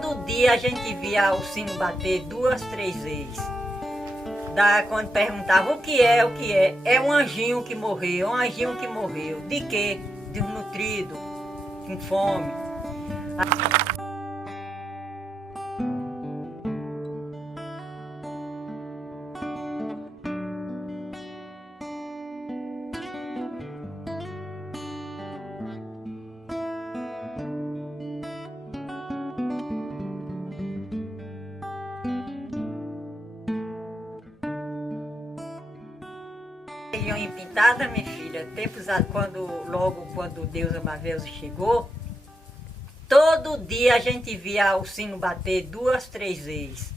Todo dia a gente via o sino bater 2, 3 vezes. Quando perguntava o que é, é um anjinho que morreu, De quê? Desnutrido, com fome. Região Empintada, minha filha, quando Deus Amavelso chegou, todo dia a gente via o sino bater 2, 3 vezes.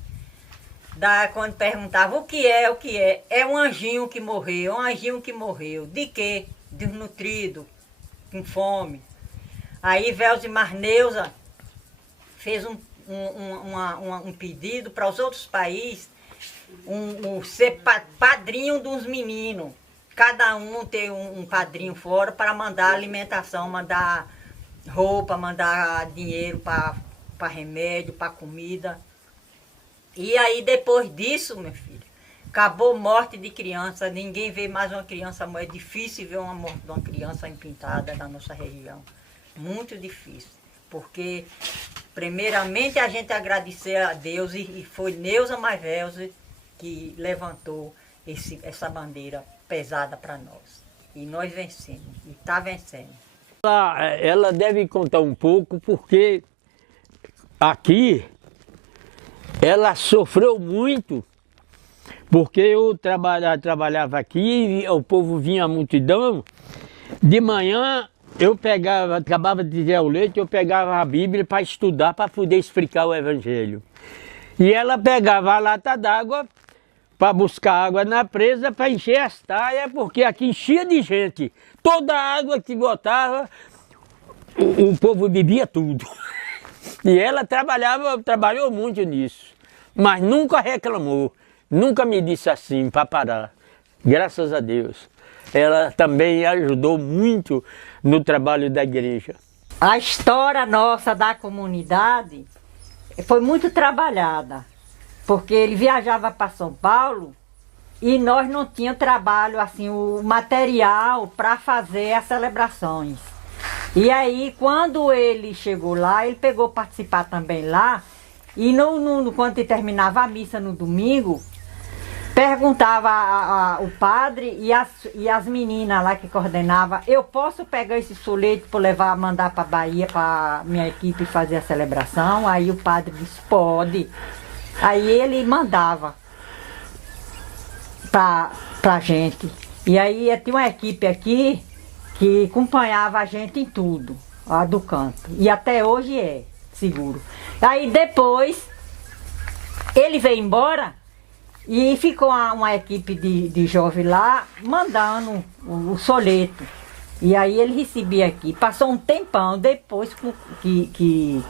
Quando perguntava o que é, é um anjinho que morreu, De quê? Desnutrido, com fome. Aí Velzimar Neuza fez um pedido para os outros países, ser padrinho dos meninos. Cada um ter um padrinho fora para mandar alimentação, mandar roupa, mandar dinheiro para remédio, para comida. E aí depois disso, minha filha, acabou morte de criança, ninguém vê mais uma criança morrer. É difícil ver uma morte de uma criança empintada na nossa região. Muito difícil. Porque primeiramente a gente agradecer a Deus e foi Neuza Amavelso que levantou essa bandeira pesada para nós. E nós vencemos, e está vencendo. Ela deve contar um pouco, porque aqui ela sofreu muito, porque eu trabalhava aqui, o povo vinha a multidão, de manhã eu acabava de tirar o leite, eu pegava a Bíblia para estudar, para poder explicar o Evangelho. E ela pegava a lata d'água para buscar água na presa, para encher as taias, porque aqui enchia de gente. Toda a água que botava, o povo bebia tudo. E ela trabalhou muito nisso, mas nunca reclamou, nunca me disse assim para parar, graças a Deus. Ela também ajudou muito no trabalho da igreja. A história nossa da comunidade foi muito trabalhada. Porque ele viajava para São Paulo e nós não tínhamos trabalho, assim, o material para fazer as celebrações. E aí, quando ele chegou lá, ele pegou participar também lá, e quando terminava a missa no domingo, perguntava o padre e as meninas lá que coordenavam: eu posso pegar esse solete para mandar para a Bahia, para minha equipe fazer a celebração? Aí o padre disse: pode. Aí ele mandava pra gente. E aí tinha uma equipe aqui que acompanhava a gente em tudo, a do canto. E até hoje é seguro. Aí depois ele veio embora e ficou uma equipe de jovens lá mandando o soleto. E aí ele recebia aqui. Passou um tempão depois que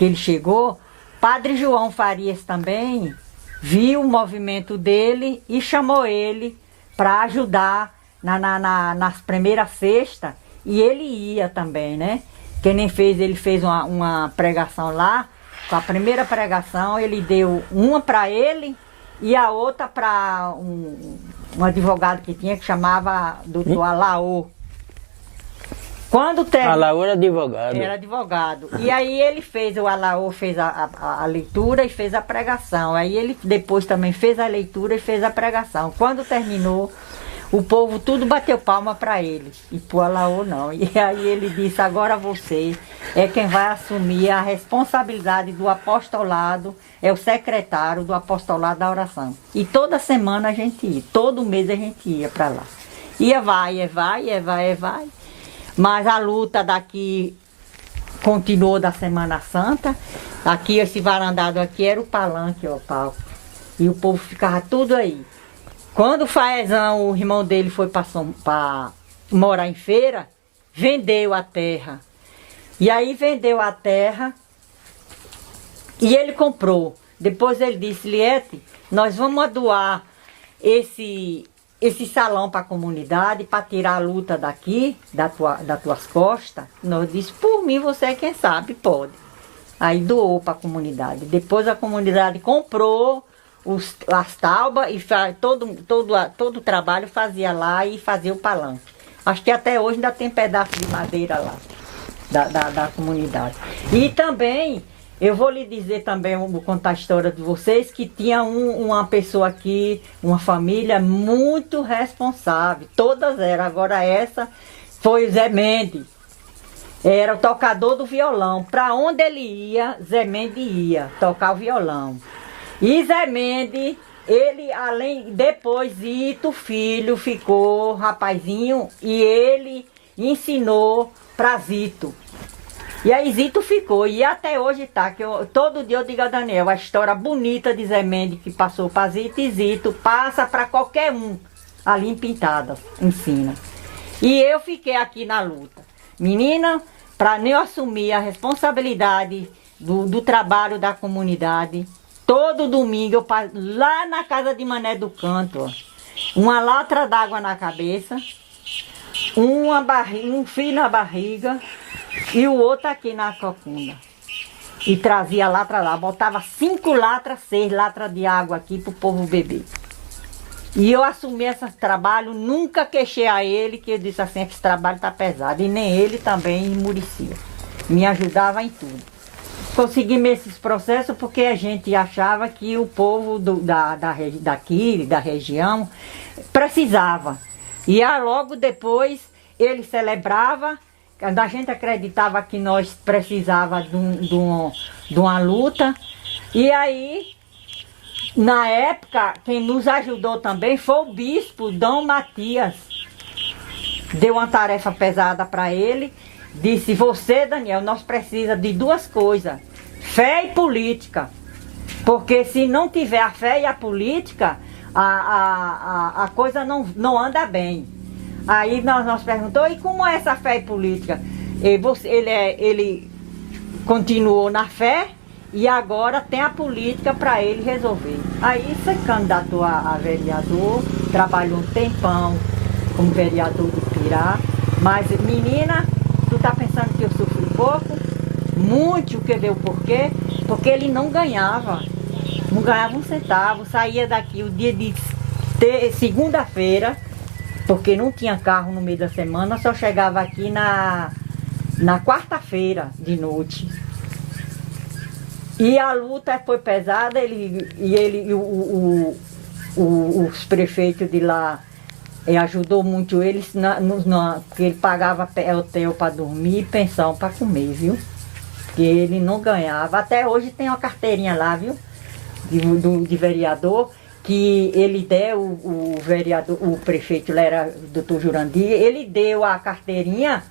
ele chegou. Padre João Farias também viu o movimento dele e chamou ele para ajudar nas primeiras sextas, e ele ia também, né? Ele fez uma pregação lá. A primeira pregação ele deu uma para ele e a outra para um advogado que tinha, que chamava doutor Alaô. Alaô era advogado. Era advogado. E aí o Alaô fez a leitura e fez a pregação. Aí ele depois também fez a leitura e fez a pregação. Quando terminou, o povo tudo bateu palma para ele. E pro Alaô não. E aí ele disse: agora você é quem vai assumir a responsabilidade do apostolado, é o secretário do apostolado da oração. E toda semana a gente ia, todo mês a gente ia para lá. Vai. Mas a luta daqui continuou da Semana Santa. Aqui, esse varandado aqui era o palanque, ó, o palco. E o povo ficava tudo aí. Quando o Faezão, o irmão dele, foi para morar em Feira, vendeu a terra. E aí vendeu a terra e ele comprou. Depois ele disse: Liete, nós vamos doar esse salão para a comunidade, para tirar a luta daqui, das tuas costas. Nós disse: por mim, você quem sabe, pode. Aí doou para a comunidade. Depois a comunidade comprou as taubas e todo o trabalho fazia lá e fazia o palanque. Acho que até hoje ainda tem pedaço de madeira lá, da comunidade. E também, eu vou lhe dizer também, vou contar a história de vocês, que tinha uma pessoa aqui, uma família muito responsável. Todas eram, agora essa foi o Zé Mendes. Era o tocador do violão. Para onde ele ia, Zé Mendes ia tocar o violão. E Zé Mendes, ele depois Zito, filho, ficou rapazinho e ele ensinou para Zito. E aí Zito ficou, e até hoje tá, todo dia eu digo a Daniel, a história bonita de Zé Mendes que passou para Zito, e Zito passa para qualquer um ali em Pintadas, ensina. E eu fiquei aqui na luta. Menina, para nem assumir a responsabilidade do trabalho da comunidade, todo domingo eu passo lá na casa de Mané do Canto, ó, uma latra d'água na cabeça, um fio na barriga e o outro aqui na cocunda. E trazia latra lá, botava 5 latras, 6 latras de água aqui para o povo beber. E eu assumi esse trabalho, nunca queixei a ele, que eu disse assim, que esse trabalho está pesado. E nem ele também emurecia. Me ajudava em tudo. Conseguimos esses processos porque a gente achava que o povo daqui, da região, precisava. E logo depois ele celebrava, a gente acreditava que nós precisávamos de uma luta. E aí, na época, quem nos ajudou também foi o bispo Dom Matias. Deu uma tarefa pesada para ele. Disse, você, Daniel, nós precisamos de 2 coisas, fé e política. Porque se não tiver a fé e a política, a coisa não anda bem. Aí nós perguntamos, e como é essa fé e política? Ele continuou na fé e agora tem a política para ele resolver. Aí se candidatou a vereador, trabalhou um tempão como vereador do Pirá. Mas, menina, tu tá pensando que eu sofri pouco? Muito, quer ver o porquê? Porque ele não ganhava 1 centavo, saía daqui o dia de segunda-feira, porque não tinha carro no meio da semana, só chegava aqui na quarta-feira de noite. E a luta foi pesada, os prefeitos de lá ajudou muito eles, porque ele pagava hotel para dormir e pensão para comer, viu? Porque ele não ganhava. Até hoje tem uma carteirinha lá, viu? De vereador, que ele deu, o vereador, o prefeito, ele era o doutor Jurandir, ele deu a carteirinha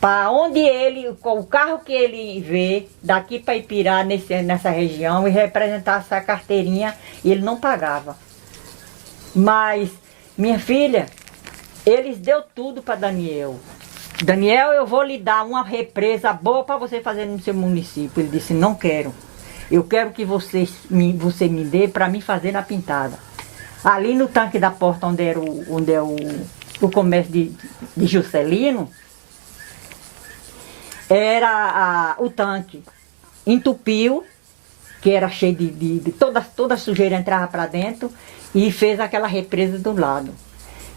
para onde o carro que ele vê daqui para Ipirá, nessa região, e representar essa carteirinha, e ele não pagava. Mas, minha filha, eles deu tudo para Daniel. Daniel, eu vou lhe dar uma represa boa para você fazer no seu município. Ele disse, não quero. Eu quero que você me dê para mim fazer na Pintada. Ali no tanque da porta, onde é o comércio de Juscelino, era o tanque. Entupiu, que era cheio de toda a sujeira entrava para dentro, e fez aquela represa do lado.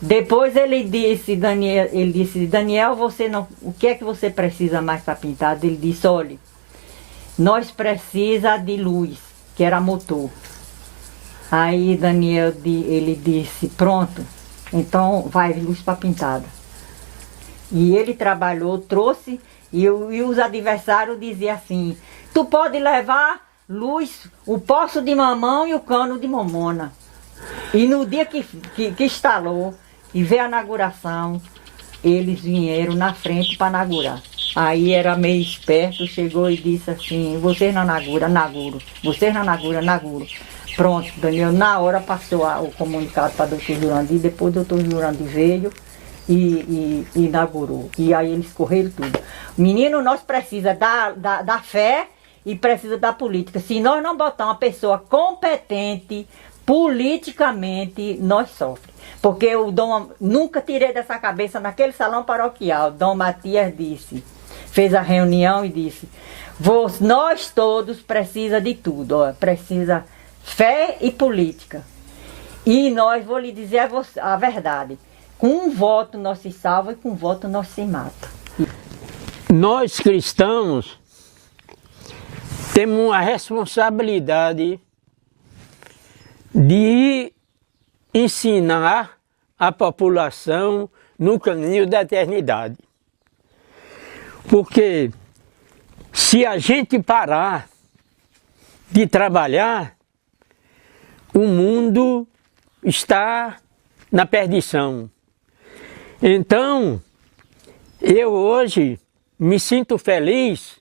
Depois ele disse, Daniel, você não, o que é que você precisa mais para Pintada? Ele disse, olha, nós precisamos de luz, que era motor. Aí Daniel, ele disse, pronto, então vai luz para Pintada. E ele trabalhou, trouxe, e os adversários diziam assim, tu pode levar luz, o poço de mamão e o cano de mamona. E no dia que instalou e veio a inauguração, eles vieram na frente para inaugurar. Aí era meio esperto, chegou e disse assim, vocês não inauguram, inauguro. Vocês não inauguram, inauguro. Pronto, Daniel, na hora passou o comunicado para o doutor Jurandir, depois o doutor Jurandir veio e inaugurou. E aí eles correram tudo. Menino, nós precisamos da fé e precisa da política. Se nós não botar uma pessoa competente politicamente, nós sofremos. Porque nunca tirei dessa cabeça, naquele salão paroquial, Dom Matias disse, fez a reunião e disse: nós todos precisa de tudo, ó, precisa fé e política. E nós, vou lhe dizer a verdade, com um voto nós se salva e com um voto nós se mata. Nós cristãos temos uma responsabilidade de ensinar a população no caminho da eternidade. Porque se a gente parar de trabalhar, o mundo está na perdição. Então, eu hoje me sinto feliz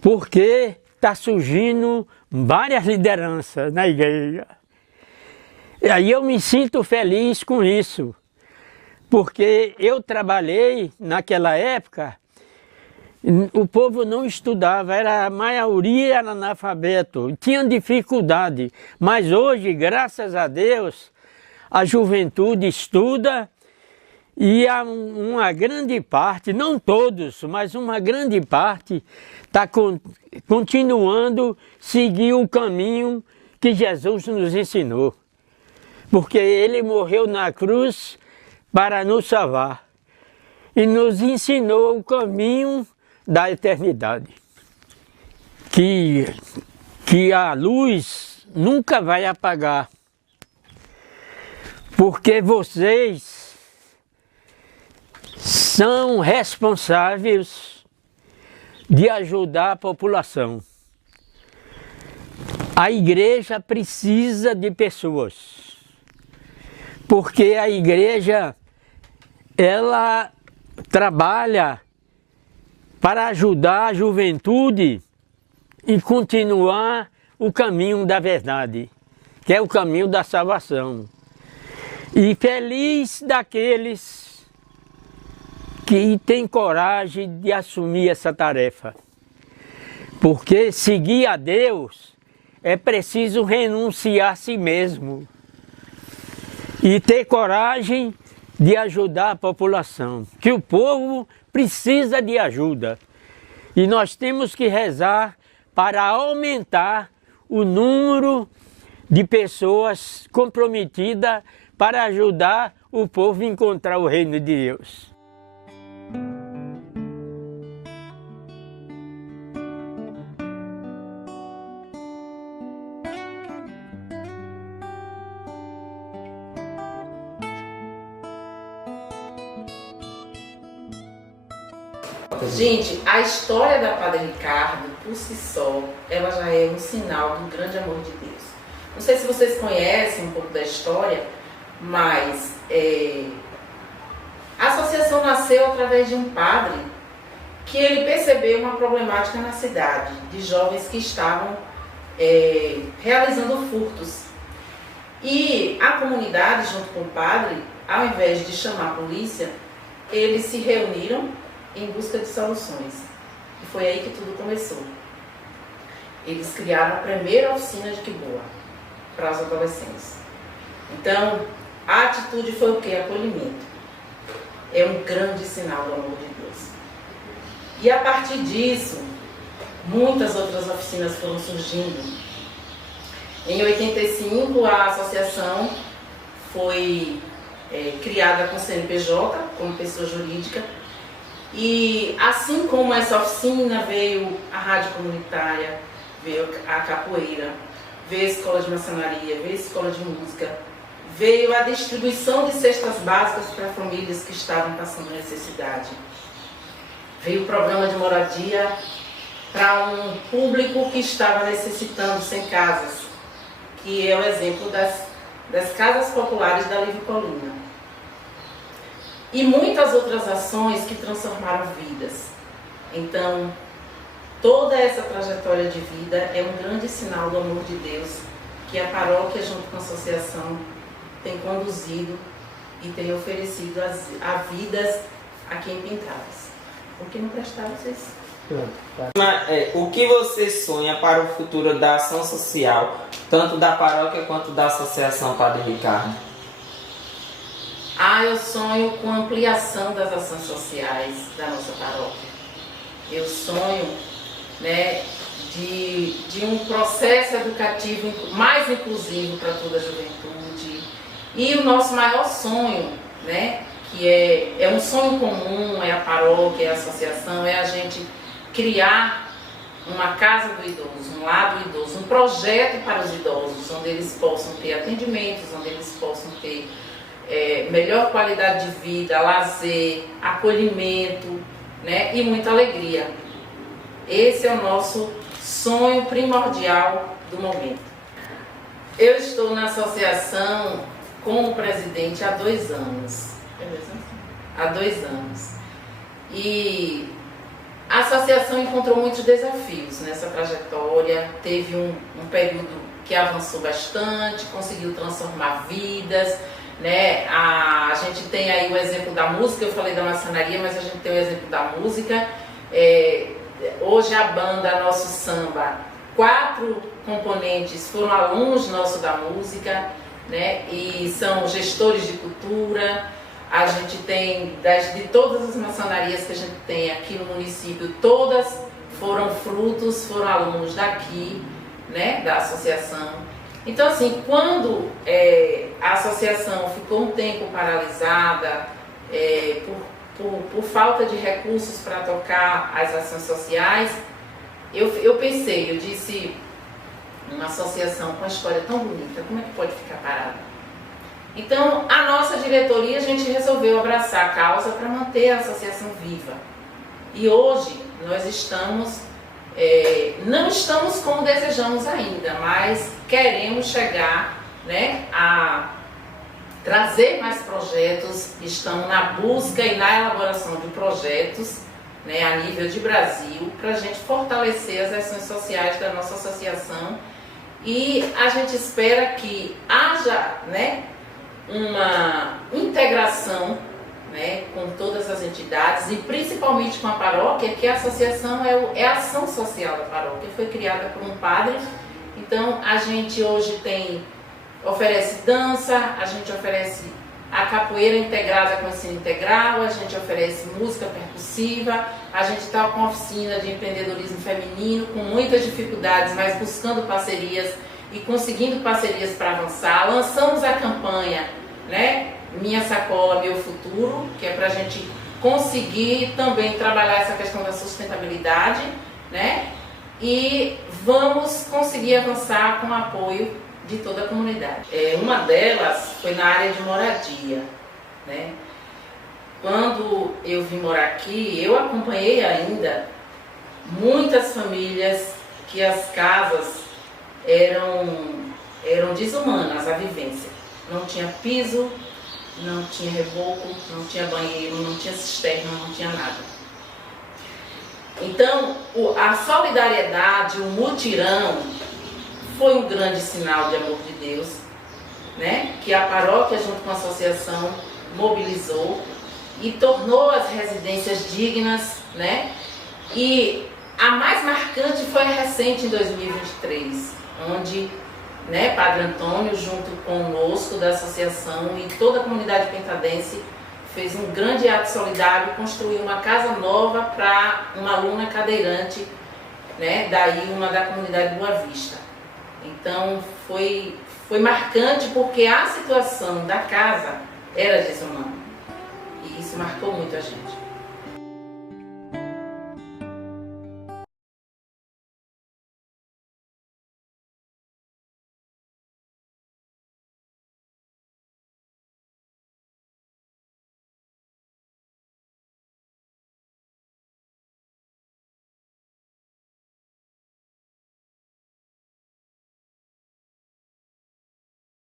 porque está surgindo várias lideranças na igreja. E aí eu me sinto feliz com isso, porque eu trabalhei naquela época, o povo não estudava, a maioria era analfabeto, tinha dificuldade. Mas hoje, graças a Deus, a juventude estuda e há uma grande parte, não todos, mas uma grande parte, está continuando a seguir o caminho que Jesus nos ensinou. Porque Ele morreu na cruz para nos salvar e nos ensinou o caminho da eternidade. Que a luz nunca vai apagar, porque vocês são responsáveis de ajudar a população. A igreja precisa de pessoas, porque a igreja, ela trabalha para ajudar a juventude e continuar o caminho da verdade, que é o caminho da salvação. E feliz daqueles que têm coragem de assumir essa tarefa. Porque seguir a Deus é preciso renunciar a si mesmo e ter coragem de ajudar a população, que o povo precisa de ajuda. E nós temos que rezar para aumentar o número de pessoas comprometidas para ajudar o povo a encontrar o reino de Deus. Gente, a história da Padre Ricardo, por si só, ela já é um sinal do grande amor de Deus. Não sei se vocês conhecem um pouco da história, mas a associação nasceu através de um padre que ele percebeu uma problemática na cidade, de jovens que estavam realizando furtos. E a comunidade, junto com o padre, ao invés de chamar a polícia, eles se reuniram em busca de soluções. E foi aí que tudo começou. Eles criaram a primeira oficina de Quiboa para os adolescentes. Então, a atitude foi o quê? Acolhimento. É um grande sinal do amor de Deus. E a partir disso, muitas outras oficinas foram surgindo. Em 85, a associação foi criada com CNPJ, como pessoa jurídica. E assim como essa oficina, veio a rádio comunitária, veio a capoeira, veio a escola de maçonaria, veio a escola de música, veio a distribuição de cestas básicas para famílias que estavam passando necessidade. Veio o programa de moradia para um público que estava necessitando sem casas, que é o exemplo das casas populares da Livre Colina. E muitas outras ações que transformaram vidas. Então, toda essa trajetória de vida é um grande sinal do amor de Deus que a paróquia, junto com a associação, tem conduzido e tem oferecido a vidas aqui em Pintadas. O que não prestar, vocês... O que você sonha para o futuro da ação social, tanto da paróquia quanto da associação Padre Ricardo? Eu sonho com a ampliação das ações sociais da nossa paróquia. eu sonho, né, de um processo educativo mais inclusivo para toda a juventude. E o nosso maior sonho, né, que é um sonho comum, é a paróquia, é a associação, é a gente criar uma casa do idoso, um lar do idoso, um projeto para os idosos, onde eles possam ter atendimentos, onde eles possam ter melhor qualidade de vida, lazer, acolhimento, né, e muita alegria. Esse é o nosso sonho primordial do momento. Eu estou na associação como presidente há 2 anos. Há 2 anos. E a associação encontrou muitos desafios nessa trajetória. Teve um período que avançou bastante, conseguiu transformar vidas, né? A gente tem aí o exemplo da música, eu falei da maçonaria, mas a gente tem o exemplo da música. Hoje a banda Nosso Samba, 4 componentes foram alunos nossos da música, né? E são gestores de cultura. A gente tem, de todas as maçonarias que a gente tem aqui no município, todas foram foram alunos daqui, né, da associação. Então, assim, quando a associação ficou um tempo paralisada por falta de recursos para tocar as ações sociais, eu disse, uma associação com uma história tão bonita, como é que pode ficar parada? Então, a nossa diretoria, a gente resolveu abraçar a causa para manter a associação viva. E hoje, nós não estamos como desejamos ainda, mas queremos chegar, né, a trazer mais projetos, estamos na busca e na elaboração de projetos, né, a nível de Brasil, para a gente fortalecer as ações sociais da nossa associação. E a gente espera que haja, né, uma integração, né, com todas as entidades e principalmente com a paróquia, que a associação é a ação social da paróquia, foi criada por um padre. Então a gente hoje oferece dança, a gente oferece a capoeira integrada com ensino integral, a gente oferece música percussiva, a gente está com oficina de empreendedorismo feminino, com muitas dificuldades, mas buscando parcerias e conseguindo parcerias para avançar. Lançamos a campanha, né, Minha Sacola, Meu Futuro, que é para a gente conseguir também trabalhar essa questão da sustentabilidade, né, e vamos conseguir avançar com o apoio de toda a comunidade. Uma delas foi na área de moradia, né. Quando eu vim morar aqui, eu acompanhei ainda muitas famílias que as casas eram desumanas, a vivência. Não tinha piso, não tinha reboco, não tinha banheiro, não tinha cisterna, não tinha nada. Então, a solidariedade, o mutirão, foi um grande sinal de amor de Deus, né? Que a paróquia, junto com a associação, mobilizou e tornou as residências dignas, né? E a mais marcante foi a recente, em 2023, onde, né, Padre Antônio, junto conosco da associação e toda a comunidade pentadense, fez um grande ato solidário, construiu uma casa nova para uma aluna cadeirante, né, daí uma da comunidade Boa Vista. Então foi marcante porque a situação da casa era desumana e isso marcou muito a gente.